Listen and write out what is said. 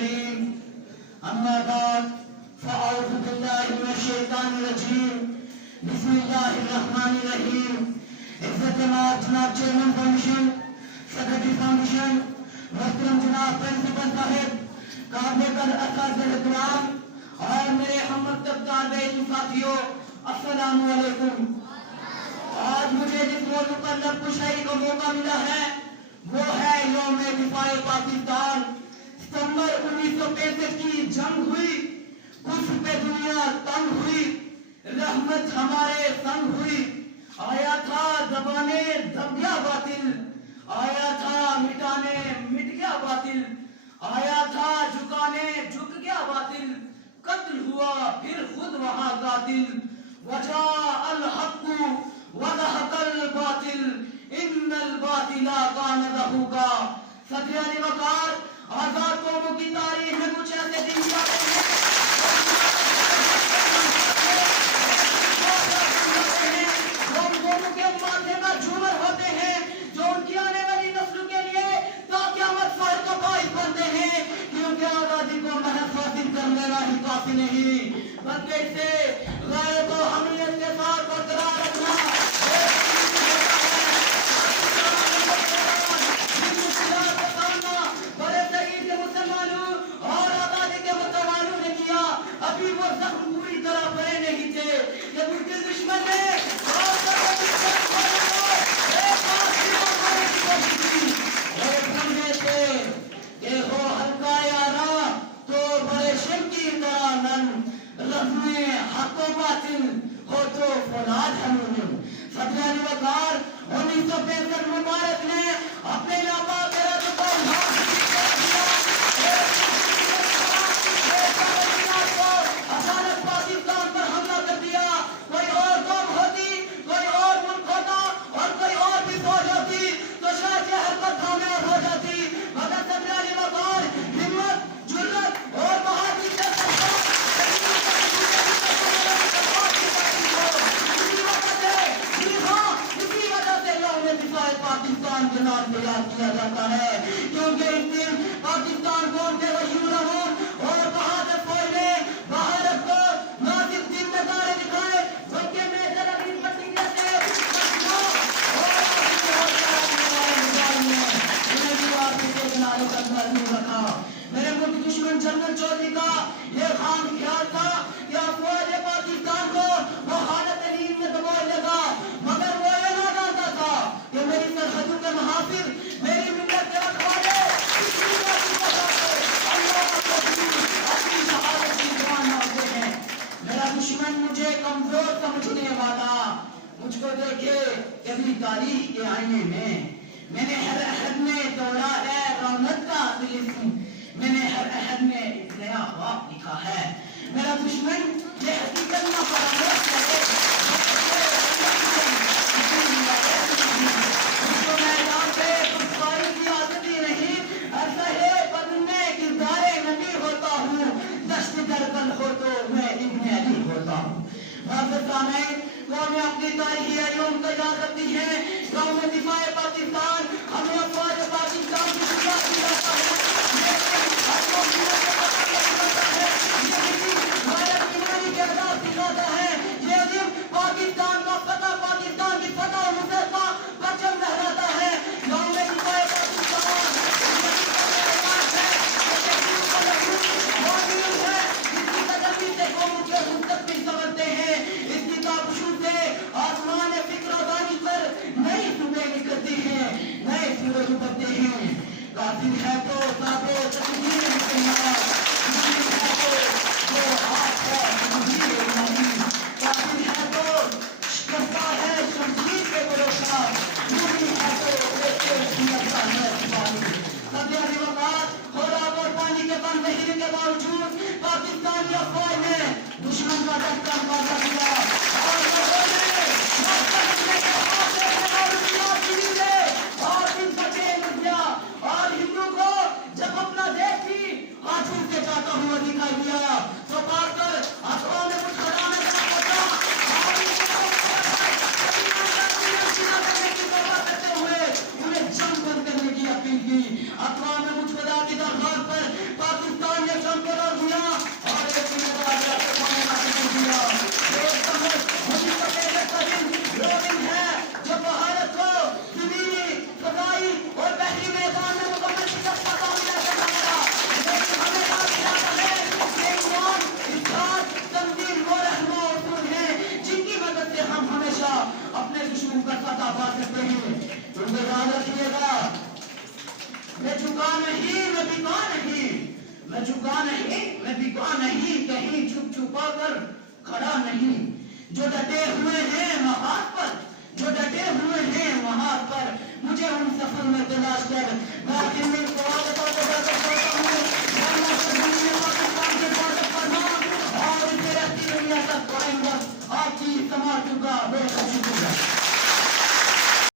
الكريم أما بعد فأعوذ بالله من الشيطان الرجيم بسم الله الرحمن الرحيم عزت جناب چیئرمین فاؤنڈیشن سیکرٹری فاؤنڈیشن محترم جناب پرنسپل صاحب قابل قدر اساتذہ احترام اور میرے ہم مکتب طالب علم ساتھیوں السلام علیکم۔ آج مجھے جس موضوع پر لب کشائی کا موقع ملا ہے وہ ہے یوم دفاع پاکستان۔ ستمبر 1965 کی جنگ ہوئی، کفر پہ دنیا تنگ ہوئی، رحمت ہمارے سنگ ہوئی، آیا تھا دبانے دب گیا باطل، آیا تھا مٹانے مٹ گیا باطل، آیا تھا جھکانے جھک گیا باطل، قتل ہوا پھر خود وہاں قاتل، وجاء الحق وزهق الباطل ان الباطل كان زهوقا۔ صدر علی وقار آزاد قوموں کی تاریخ میں کچھ ایسے دن جاتے ہیں جو ان قوموں کے ماتھے پر جھومر ہوتے ہیں، جو ان کی آنے والی نسلوں کے لیے تا قیامت فائد کا باعث بنتے ہیں، کیونکہ آزادی کو محض حاصل کرنے والی کافی نہیں بلکہ اسے غیر و حمیت کے ساتھ برقرار رکھنا بڑے شہید کے مسلمانوں اور آزادی کے متوالوں نے کیا، ابھی وہ زخم پوری طرح بھرے نہیں تھے کہ مجھے دشمن نے حق و باطل ہو تو فولاد ہمیں۔ صدر علی وقار 1965 مبارک نے اپنے ناپاک ارادے کو اچانک پاکستان پر حملہ کر دیا۔ کوئی اور قوم ہوتی، کوئی اور ملک ہوتا اور کوئی اور بھی فوج ہوتی تو شاید یہ حرکت کامیاب ہو جاتی، مگر صدر علی وقار ہمت، جرأت اور بہادری کے ساتھ پاکستان کے نام سے یاد کیا جاتا ہے، کیونکہ اس دن پاکستان قوم کے غیور ہوں اور بہادر فوج نے بھارت کو نہ صرف ذمہ داری دکھائے بلکہ میجر علی پٹی جیسے رکھا۔ میرے ملک دشمن جنرل چودھری کا یہ خام خیال تھا کہ افواج پاکستان کو وہ حالت نیند میں دبوئے لے گا، مگر وہ یہ نہ جانتا تھا کہ میری سرحدوں کے محافظ، میری ملت کے رکھوالے اپنی شہادت کی جوان مانگتے ہیں۔ میرا دشمن مجھے کمزور سمجھنے والا مجھ کو دیکھے کبھی تاریخ کے آئینے میں، میں نے ہر عہد میں توڑا ہے رونق کا طلسم، میں نے ہر عہد میں ایک نیا خواب لکھا ہے۔ میرا دشمن یہ حقیقت نہ فراموش کرے اس کو میدان پہ کفاری کی عادت ہی نہیں، ایسا ہے بدن میں کردار نبی ہوتا ہوں، دشت دربل ہو تو میں ابن علی ہوتا ہوں۔ حضرت سامعین، قومیں اپنی تاریخی ایام کو یاد رکھتی ہیں۔ یوم دفاع پاکستان ہمیں افواج پاکستان کی شکایت کی جاتا ہے، پاکستان کا فتح، پاکستان کی فتح و نصرت کا پرچم لہراتا ہے۔ یوم دفاع پاکستان جس کی تجربی سے قوموں کے مستقبل سمجھتے ہیں، اس کی تابشوں سے آسمان فکر و دانش پر نئی صبح نکلتی ہیں، نئے سورج ابھرتے ہیں۔ قاتل ہے تو تابع تقدیر مسلمان، قاتل ہے تو جو ہاتھ ہے تقدیر الہی، قاتل ہے تو شکستہ ہے شمشیر کے بھروسہ، مومن ہے تو ایسے سنتا ہے سپاہی۔ صدر علی وقار خوراک اور پانی کے بند رہنے کے باوجود پاکستانی افواج نے دشمن کا ڈٹا مقابلہ کیا اور لوگوں نے اور ان کا چین دیا اور ہندو کو جب اپنا دیش بھی آنسو سے جاتا ہوا دکھائی دیا تو پار کر ہاتھوں میں کچھ ہٹانے کا پتا کرنے کی بات کرتے ہوئے انہیں جنگ بند کرنے کی اپیل کی۔ اقوام متحدہ کی درخواست پر پاکستان جھکا نہیں، میں جھکا نہیں، میں بکا نہیں، کہیں چھپ چھپا کر کھڑا نہیں. جو ڈٹے ہوئے ہیں محاذ پر، جو ڈٹے ہوئے ہیں محاذ پر، مجھے